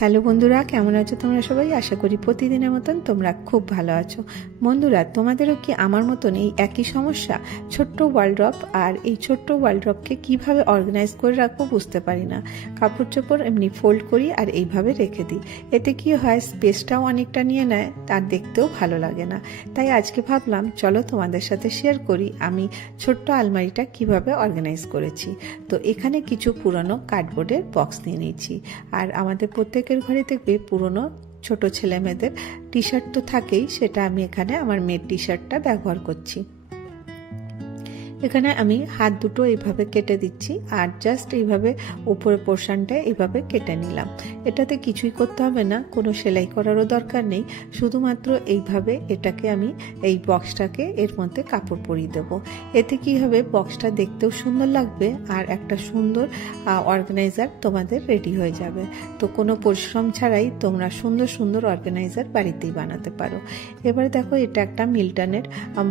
Hello বন্ধুরা, কেমন আছো তোমরা সবাই? আশা করি প্রতিদিনের মতন তোমরা খুব ভালো আছো। বন্ধুরা, তোমাদেরও কি আমার মতন এই একই সমস্যা? ছোট্ট ওয়ার্ল্ড ওয়ার্ল্ড্রপ আর এই ছোট্ট ওয়ার্ল্ড ওয়ার্ল্ড্রপকে কীভাবে অর্গানাইজ করে রাখব বুঝতে পারি না। কাপড় চোপড় এমনি ফোল্ড করি আর এইভাবে রেখে দিই। এতে কি হয় স্পেসটাও অনেকটা নিয়ে নেয়, তার দেখতেও ভালো লাগে না। তাই আজকে ভাবলাম, চলো তোমাদের সাথে শেয়ার করি আমি ছোট্ট আলমারিটা কীভাবে অর্গানাইজ করেছি। তো এখানে কিছু পুরনো কার্ডবোর্ডের বক্স নিয়ে নিয়েছি। আর আমাদের প্রত্যেকের ঘরে দেখবে পুরনো ছোট ছেলে মেয়েদের টি শার্ট তো থাকেই, সেটা আমি এখানে আমার মেয়ের টি শার্টটা ব্যবহার করছি। এখানে আমি হাত দুটো এইভাবে কেটে দিচ্ছি আর জাস্ট এইভাবে উপরের পোর্শনটা এইভাবে কেটে নিলাম। এটাতে কিছুই করতে হবে না, কোনো সেলাই করারও দরকার নেই। শুধুমাত্র এইভাবে এটাকে আমি এই বক্সটাকে এর মধ্যে কাপড় পরিয়ে দেবো। এতে কি হবে বক্সটা দেখতেও সুন্দর লাগবে আর একটা সুন্দর অর্গানাইজার তোমাদের রেডি হয়ে যাবে। তো কোনো পরিশ্রম ছাড়াই তোমরা সুন্দর সুন্দর অর্গানাইজার বাড়িতেই বানাতে পারো। এবার দেখো এটা একটা মিল্টনের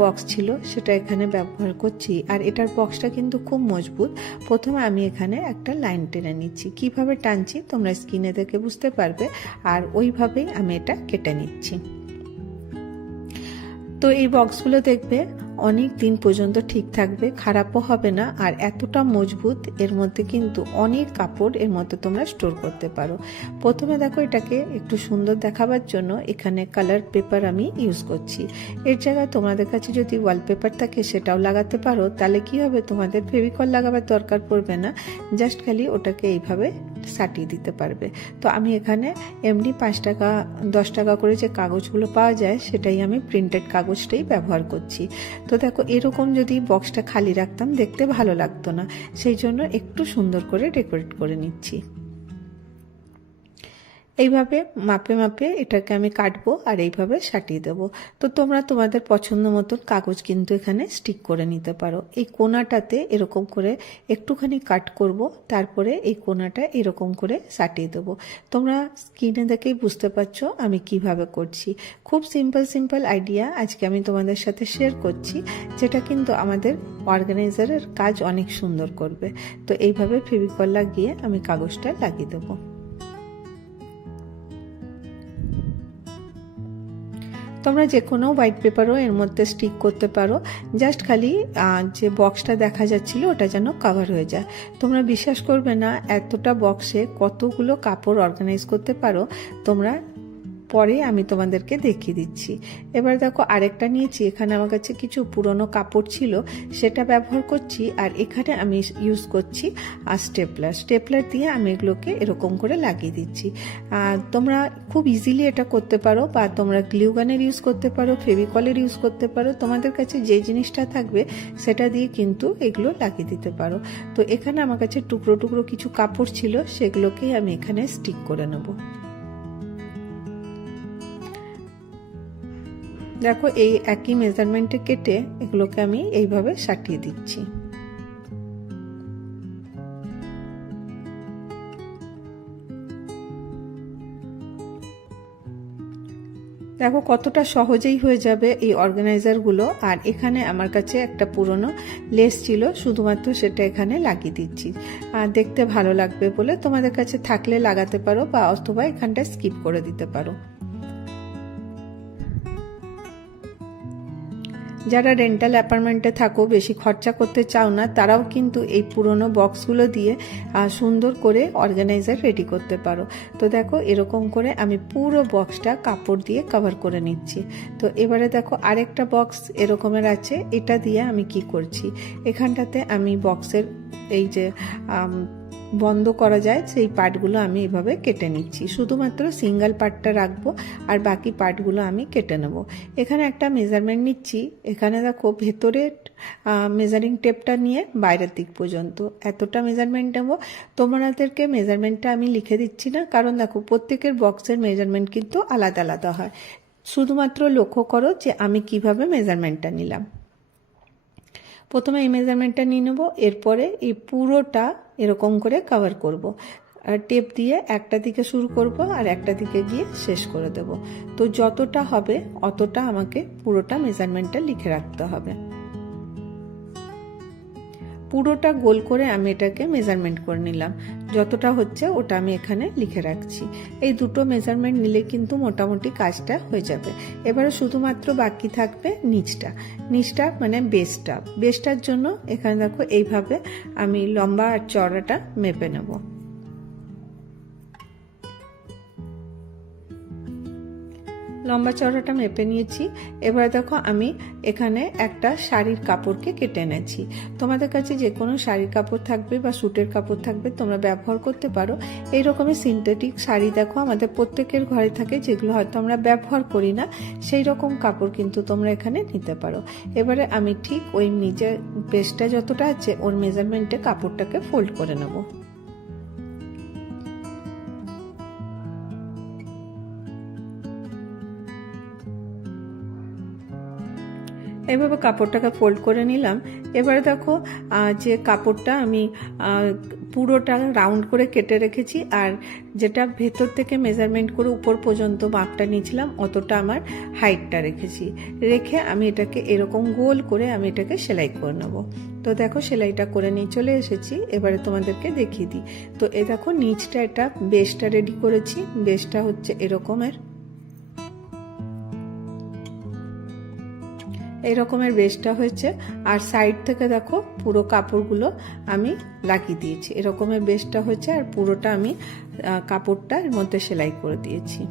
বক্স ছিল, সেটা এখানে ব্যবহার করছি। আর এটার বক্সটা কিন্তু খুব মজবুত। প্রথমে আমি এখানে একটা লাইন টেনে নিচ্ছি। কীভাবে টানছি তোমরা স্কিনে দেখে বুঝতে পারবে। আর ওইভাবেই আমি এটা কেটে নিচ্ছি। তো এই বক্সগুলো দেখবে অনেক দিন পর্যন্ত ঠিক থাকবে, খারাপও হবে না। আর এতটা মজবুত, এর মধ্যে কিন্তু অনেক কাপড় এর মধ্যে তোমরা স্টোর করতে পারো। প্রথমে দেখো এটাকে একটু সুন্দর দেখাবার জন্য এখানে কালার পেপার আমি ইউজ করছি। এর জায়গায় তোমাদের কাছে যদি ওয়ালপেপার থাকে সেটাও লাগাতে পারো। তাহলে কি হবে? তোমাদের ফেভিকল লাগাবার দরকার পড়বে না। জাস্ট খালি ওটাকে এইভাবে সাটিয়ে দিতে পারবে। তো আমি এখানে এমনি পাঁচ টাকা, দশ টাকা করে যে কাগজগুলো পাওয়া যায়, সেটাই আমি প্রিন্টেড কাগজটাই ব্যবহার করছি। তো দেখো, এরকম যদি বক্সটা খালি রাখতাম, দেখতে ভালো লাগতো না। সেই জন্য একটু সুন্দর করে ডেকোরেট করে নিচ্ছি। এইভাবে মাপে মাপে এটাকে আমি কাটবো আর এইভাবে সাটিয়ে দেব। তো তোমরা তোমাদের পছন্দ মতন কাগজ কিন্তু এখানে স্টিক করে নিতে পারো। এই কোনাটাতে এরকম করে একটুখানি কাট করব, তারপরে এই কোনাটা এরকম করে সাটিয়ে দেবো। তোমরা স্ক্রিনে দেখেই বুঝতে পারছ আমি কীভাবে করছি। খুব সিম্পল সিম্পল আইডিয়া আজকে আমি তোমাদের সাথে শেয়ার করছি, যেটা কিন্তু আমাদের অর্গানাইজারের কাজ অনেক সুন্দর করবে। তো এইভাবে ফেভিকল লাগিয়ে আমি কাগজটা লাগিয়ে দেবো। তোমরা যে কোনো হোয়াইট পেপারও এর মধ্যে স্টিক করতে পারো। জাস্ট খালি যে বক্সটা দেখা যাচ্ছিল, ওটা যেন কাভার হয়ে যায়। তোমরা বিশ্বাস করবে না, এতটা বক্সে কতগুলো কাপড় অর্গানাইজ করতে পারো, তোমরা পরে আমি তোমাদেরকে দেখিয়ে দিচ্ছি। এবার দেখো আরেকটা নিয়েছি। এখানে আমার কাছে কিছু পুরনো কাপড় ছিল, সেটা ব্যবহার করছি আর এখানে আমি ইউজ করছি আর স্টেপলার স্টেপলার দিয়ে আমি এগুলোকে এরকম করে লাগিয়ে দিচ্ছি। তোমরা খুব ইজিলি এটা করতে পারো বা তোমরা গ্লিউগানের ইউজ করতে পারো ফেভিকলের ইউজ করতে পারো। তোমাদের কাছে যে জিনিসটা থাকবে, সেটা দিয়ে কিন্তু এগুলো লাগিয়ে দিতে পারো। তো এখানে আমার কাছে টুকরো টুকরো কিছু কাপড় ছিল, সেগুলোকেই আমি এখানে স্টিক করে নেব। দেখো, এই একই মেজারমেন্টে কেটে এগুলোকে আমি এইভাবে সাটিয়ে দিচ্ছি। দেখো, কতটা সহজেই হয়ে যাবে এই অর্গানাইজারগুলো আর এখানে আমার কাছে একটা পুরনো লেস ছিল, শুধুমাত্র সেটা এখানে লাগিয়ে দিচ্ছি। আর দেখতে ভালো লাগবে বলে তোমাদের কাছে থাকলে লাগাতে পারো বা অথবা এখানটা স্কিপ করে দিতে পারো। যারা রেন্টাল অ্যাপার্টমেন্টে থাকো, বেশি খরচা করতে চাও না, তারাও কিন্তু এই পুরনো বক্সগুলো দিয়ে সুন্দর করে অর্গানাইজার রেডি করতে পারো। তো দেখো, এরকম করে আমি পুরো বক্সটা কাপড় দিয়ে কভার করে নিচ্ছি। তো এবারে দেখো, আরেকটা বক্স এরকমের আছে, এটা দিয়ে আমি কি করছি? এখানটাতে আমি বক্সের এই যে বন্ধ করা যায়, সেই পার্টগুলো আমি এভাবে কেটে নিচ্ছি। শুধুমাত্র সিঙ্গেল পার্টটা রাখব আর বাকি পার্টগুলো আমি কেটে নেব। এখানে একটা মেজারমেন্ট নিচ্ছি। এখানে দেখো ভেতরের মেজারিং টেপটা নিয়ে বাইরের দিক পর্যন্ত এতটা মেজারমেন্ট নেব। তোমাদেরকে মেজারমেন্টটা আমি লিখে দিচ্ছি না, কারণ দেখো প্রত্যেকের বক্সের মেজারমেন্ট কিন্তু আলাদা আলাদা হয়। শুধুমাত্র লক্ষ্য করো যে আমি কীভাবে মেজারমেন্টটা নিলাম। প্রথমে এই মেজারমেন্টটা নিয়ে নেব, এরপরে এই পুরোটা এরকম করে কভার করব। আর টেপ দিয়ে একটা দিকে শুরু করব আর একটা দিকে গিয়ে শেষ করে দেব তো যতটা হবে, অতটা আমাকে পুরোটা মেজারমেন্টটা লিখে রাখতে হবে পুরোটা গোল করে আমি এটাকে মেজারমেন্ট করে নিলাম। যতটা হচ্ছে ওটা আমি এখানে লিখে রাখছি। এই দুটো মেজারমেন্ট নিলে কিন্তু মোটামুটি কাজটা হয়ে যাবে। এবারে শুধুমাত্র বাকি থাকবে নিচটা। নিচটা মানে বেসটা বেসটার জন্য এখানে দেখো এইভাবে আমি লম্বা আর চড়াটা মেপে নেব। লম্বা চওড়াটা মেপে নিয়েছি। এবার দেখো আমি এখানে একটা শাড়ির কাপড়কে কেটে এনেছি। তোমাদের কাছে যে কোনো শাড়ির কাপড় থাকবে বা স্যুটের কাপড় থাকবে, তোমরা ব্যবহার করতে পারো। এই রকমের সিনথেটিক শাড়ি দেখো, আমাদের প্রত্যেকের ঘরে থাকে, যেগুলো হয়তো আমরা ব্যবহার করি না সেই রকম কাপড় কিন্তু তোমরা এখানে নিতে পারো। এবারে আমি ঠিক ওই নিজের বেসটা যতটা আছে, ওর মেজারমেন্টে কাপড়টাকে ফোল্ড করে নেব। এভাবে কাপড়টাকে ফোল্ড করে নিলাম। এবারে দেখো যে কাপড়টা আমি পুরোটা রাউন্ড করে কেটে রেখেছি আর যেটা ভেতর থেকে মেজারমেন্ট করে উপর পর্যন্ত মাপটা নিয়েছিলাম, অতটা আমার হাইটটা রেখেছি। রেখে আমি এটাকে এরকম গোল করে আমি এটাকে সেলাই করে নেব। তো দেখো, সেলাইটা করে নিয়ে চলে এসেছি। এবারে তোমাদেরকে দেখিয়ে দিই। তো এ দেখো, নিচটা এটা বেসটা রেডি করেছি। বেসটা হচ্ছে এরকমের। এই বেশটা হয়েছে। আর সাইড থেকে দেখো পুরো কাপড়গুলো আমি লাগিয়ে দিয়েছি। এরকমের বেসটা হয়েছে আর পুরোটা আমি কাপড়টা এর মধ্যে সেলাই করে দিয়েছি।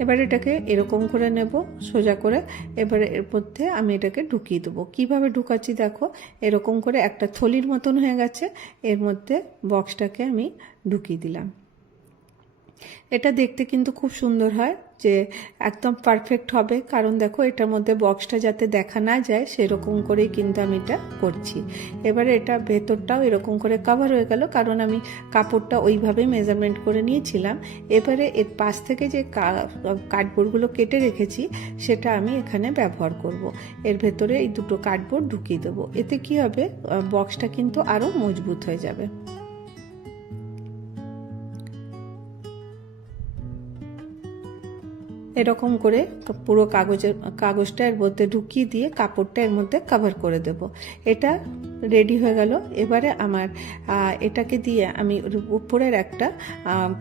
এবার এটাকে এরকম করে নেব, সোজা করে। এবারে এর মধ্যে আমি এটাকে ঢুকিয়ে দেবো। কীভাবে ঢুকাচ্ছি দেখো, এরকম করে একটা থলির মতন হয়ে গেছে। এর মধ্যে বক্সটাকে আমি ঢুকিয়ে দিলাম। এটা দেখতে কিন্তু খুব সুন্দর হয়। যে একদম পারফেক্ট হবে। কারণ দেখো, এটার মধ্যে বক্সটা যাতে দেখা না যায়, সেরকম করেই কিন্তু আমি এটা করছি। এবারে এটা ভেতরটাও এরকম করে কাভার হয়ে গেল, কারণ আমি কাপড়টা ওইভাবেই মেজারমেন্ট করে নিয়েছিলাম। এবারে এর পাশ থেকে যে কার্ডবোর্ডগুলো কেটে রেখেছি, সেটা আমি এখানে ব্যবহার করব। এর ভেতরে এই দুটো কার্ডবোর্ড ঢুকিয়ে দেবো। এতে কি হবে? বক্সটা কিন্তু আরও মজবুত হয়ে যাবে। এরকম করে পুরো কাগজের, কাগজটা এর মধ্যে ঢুকিয়ে দিয়ে কাপড়টা এর মধ্যে কভার করে দেব। এটা রেডি হয়ে গেল। এবারে আমার এটাকে দিয়ে আমি উপরের একটা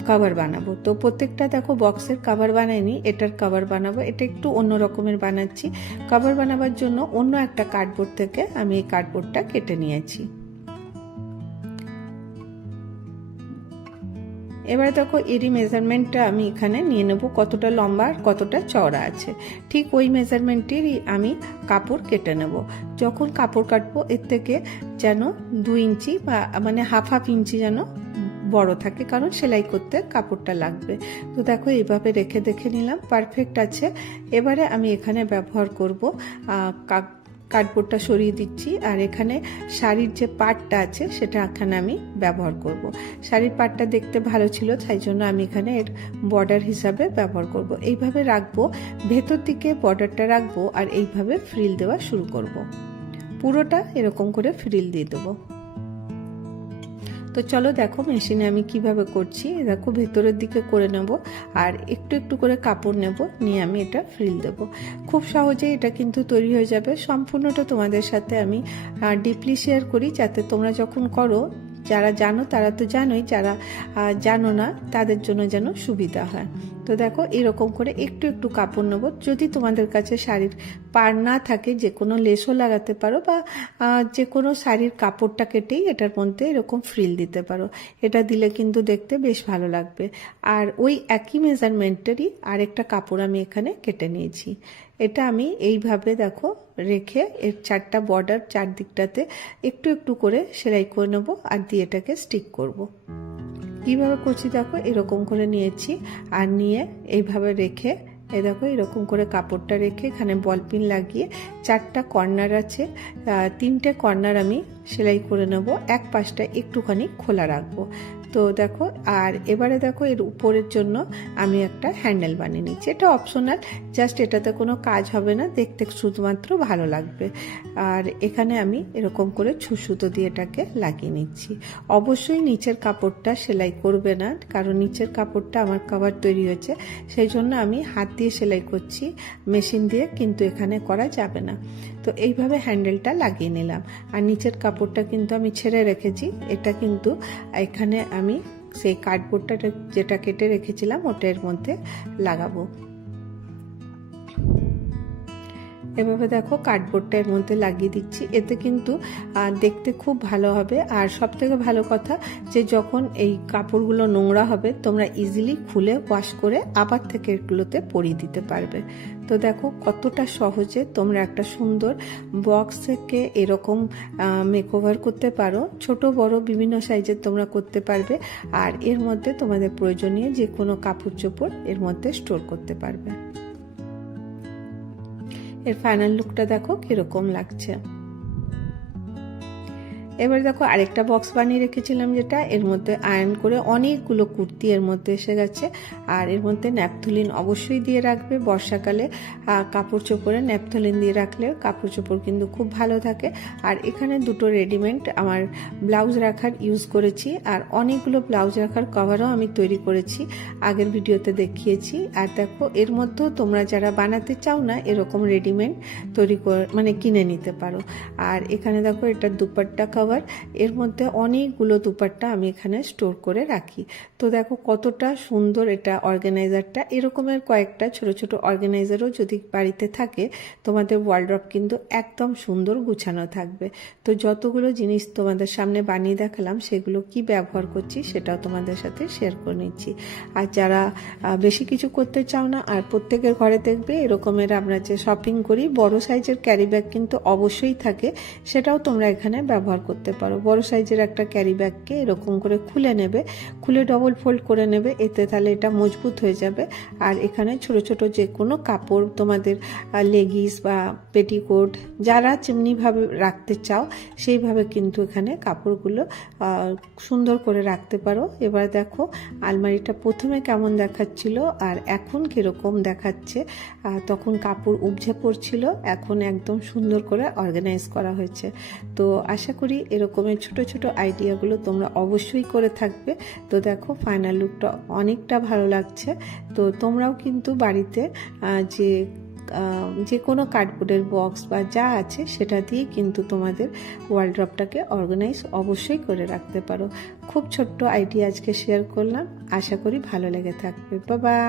কভার বানাবো। তো প্রত্যেকটা দেখো বক্সের কভার বানাইনি, এটার কভার বানাবো। এটা একটু অন্য রকমের বানাচ্ছি। কভার বানাবার জন্য অন্য একটা কার্ডবোর্ড থেকে আমি এই কার্ডবোর্ডটা কেটে নিয়েছি। এবার দেখো এরই মেজারমেন্টটা আমি এখানে নিয়ে নেব, কতটা লম্বা আর কতটা চওড়া আছে। ঠিক ওই মেজারমেন্টেরই আমি কাপড় কেটে নেব। যখন কাপড় কাটবো, এর থেকে যেন দু ইঞ্চি বা মানে হাফ হাফ ইঞ্চি যেন বড় থাকে, কারণ সেলাই করতে কাপড়টা লাগবে। তো দেখো এইভাবে রেখে দেখে নিলাম পারফেক্ট আছে। এবারে আমি এখানে ব্যবহার করব কার্ডবোর্ডটা সরিয়ে দিচ্ছি আর এখানে শাড়ির যে পাটটা আছে সেটা এখানে আমি ব্যবহার করব। শাড়ির পাটটা দেখতে ভালো ছিল, তাই জন্য আমি এখানে এর বর্ডার হিসাবে ব্যবহার করব। এইভাবে রাখব, ভেতর দিকে বর্ডারটা রাখব আর এইভাবে ফ্রিল দেওয়া শুরু করব। পুরোটা এরকম করে ফ্রিল দিয়ে দেবো তো চলো দেখো মেশিনে আমি কীভাবে করছি। দেখো ভেতরের দিকে করে নেব আর একটু একটু করে কাপড় নেব, নিয়ে আমি এটা ফ্রিল দেব। খুব সহজে এটা কিন্তু তৈরি হয়ে যাবে। সম্পূর্ণটা তোমাদের সাথে আমি ডিপলি শেয়ার করি যাতে তোমরা যখন করো, যারা জানো তারা তো জানোই, যারা জানো না তাদের জন্য যেন সুবিধা হয়। তো দেখো, এরকম করে একটু একটু কাপড় নেব। যদি তোমাদের কাছে শাড়ির পার না থাকে, যে কোনো লেসও লাগাতে পারো বা যে কোনো শাড়ির কাপড়টা কেটেই এটার মধ্যে এরকম ফ্রিল দিতে পারো। এটা দিলে কিন্তু দেখতে বেশ ভালো লাগবে। আর ওই একই মেজারমেন্টেরই আরেকটা কাপড় আমি এখানে কেটে নিয়েছি। এটা আমি এইভাবে দেখো রেখে এর চারটা বর্ডার চারদিকটাতে একটু একটু করে সেলাই করে নেব আর দিয়ে এটাকে স্টিক করব। কীভাবে করছি দেখো, এরকম করে নিয়েছি। আর নিয়ে এইভাবে রেখে, এই দেখো এরকম করে কাপড়টা রেখে এখানে বলপিন লাগিয়ে চারটা কর্নার আছে। তিনটে কর্নার আমি সেলাই করে নেব। এক পাশটা একটুখানি খোলা রাখব। তো দেখো, আর এবারে দেখো এর উপরের জন্য আমি একটা হ্যান্ডেল বানিয়ে নিচ্ছি। এটা অপশনাল, জাস্ট এটাতে কোনো কাজ হবে না, দেখতে শুধুমাত্র ভালো লাগবে। আর এখানে আমি এরকম করে ছুসুতো দিয়ে এটাকে লাগিয়ে নিচ্ছি। অবশ্যই নিচের কাপড়টা সেলাই করবে না, কারণ নিচের কাপড়টা আমার কভার তৈরি হয়েছে। সেই জন্য আমি হাত দিয়ে সেলাই করছি, মেশিন দিয়ে, কিন্তু এখানে করা যাবে না। তো এইভাবে হ্যান্ডেলটা লাগিয়ে নিলাম। আর নিচের কাপড়টা কিন্তু আমি ছেড়ে রেখেছি। এটা কিন্তু এখানে আমি সেই কার্ডবোর্ডটা যেটা কেটে রেখেছিলাম ওটার মধ্যে লাগাবো। এভাবে দেখো কার্ডবোর্ডটা এর মধ্যে লাগিয়ে দিচ্ছি। এতে কিন্তু দেখতে খুব ভালো হবে। আর সব থেকে ভালো কথা যে যখন এই কাপড়গুলো নোংরা হবে, তোমরা ইজিলি খুলে ওয়াশ করে আবার থেকে এগুলোতে পরিয়ে দিতে পারবে। তো দেখো কতটা সহজে তোমরা একটা সুন্দর বক্স থেকে এরকম মেকওভার করতে পারো। ছোট, বড় বিভিন্ন সাইজের তোমরা করতে পারবে। আর এর মধ্যে তোমাদের প্রয়োজনীয় যে কোনো কাপড় চোপড় এর মধ্যে স্টোর করতে পারবে। এর ফাইনাল লুকটা দেখো কীরকম লাগছে। এবার দেখো আরেকটা বক্স বানিয়ে রেখেছিলাম যেটা। এর মধ্যে আয়রন করে অনেকগুলো কুর্তি এর মধ্যে এসে গেছে। আর এর মধ্যে ন্যাপথলিন অবশ্যই দিয়ে রাখবে। বর্ষাকালে কাপড় চোপড়ে ন্যাপথলিন দিয়ে রাখলে কাপড় চোপড় কিন্তু খুব ভালো থাকে। আর এখানে দুটো রেডিমেড আমার ব্লাউজ রাখার ইউজ করেছি। আর অনেকগুলো ব্লাউজ রাখার কভারও আমি তৈরি করেছি। আগের ভিডিওতে দেখিয়েছি। আর দেখো, এর মধ্যেও তোমরা যারা বানাতে চাও না, এরকম রেডিমেড তৈরি করে মানে কিনে নিতে পারো। আর এখানে দেখো, এটা দুপাট্টা কভার কভার এর মধ্যে অনেকগুলো দুপাট্টা আমি এখানে স্টোর করে রাখি। তো দেখো কতটা সুন্দর এটা অর্গানাইজারটা। এরকমের কয়েকটা ছোট ছোট অর্গানাইজারও যদি বাড়িতে থাকে, তোমাদের ওয়ার্ল্ড্রপ কিন্তু একদম সুন্দর গুছানো থাকবে। তো যতগুলো জিনিস তোমাদের সামনে বানিয়ে দেখালাম, সেগুলো কি ব্যবহার করছি সেটাও তোমাদের সাথে শেয়ার করে নিচ্ছি। আর যারা বেশি কিছু করতে চাও না, আর প্রত্যেকের ঘরে দেখবে এরকমের আমরা যে শপিং করি, বড় সাইজের ক্যারি ব্যাগ কিন্তু অবশ্যই থাকে, সেটাও তোমরা এখানে ব্যবহার করতে করতে পারো। বড় সাইজের একটা ক্যারি ব্যাগকে এরকম করে খুলে নেবে, খুলে ডবল ফোল্ড করে নেবে, এতে তাহলে এটা মজবুত হয়ে যাবে। আর এখানে ছোট ছোট যে কোনো কাপড় তোমাদের লেগিস বা পেটিকোট যারা যেমনিভাবে রাখতে চাও, সেইভাবে কিন্তু এখানে কাপড়গুলো সুন্দর করে রাখতে পারো। এবার দেখো আলমারিটা প্রথমে কেমন দেখাচ্ছিল আর এখন কীরকম দেখাচ্ছে। তখন কাপড় উপঝে পড়ছিল, এখন একদম সুন্দর করে অর্গানাইজ করা হয়েছে। তো আশা করি এরকমের ছোট ছোট আইডিয়াগুলো তোমরা অবশ্যই করে থাকবে। তো দেখো ফাইনাল লুকটা অনেকটা ভালো লাগছে। তো তোমরাও কিন্তু বাড়িতে যে যে কোনো কার্ডবোর্ডের বক্স বা যা আছে, সেটা দিয়ে কিন্তু তোমাদের ওয়ার্ল্ড্রপটাকে অর্গানাইজ অবশ্যই করে রাখতে পারো। খুব ছোট্ট আইডিয়া আজকে শেয়ার করলাম। আশা করি ভালো লেগে থাকবে। বাবা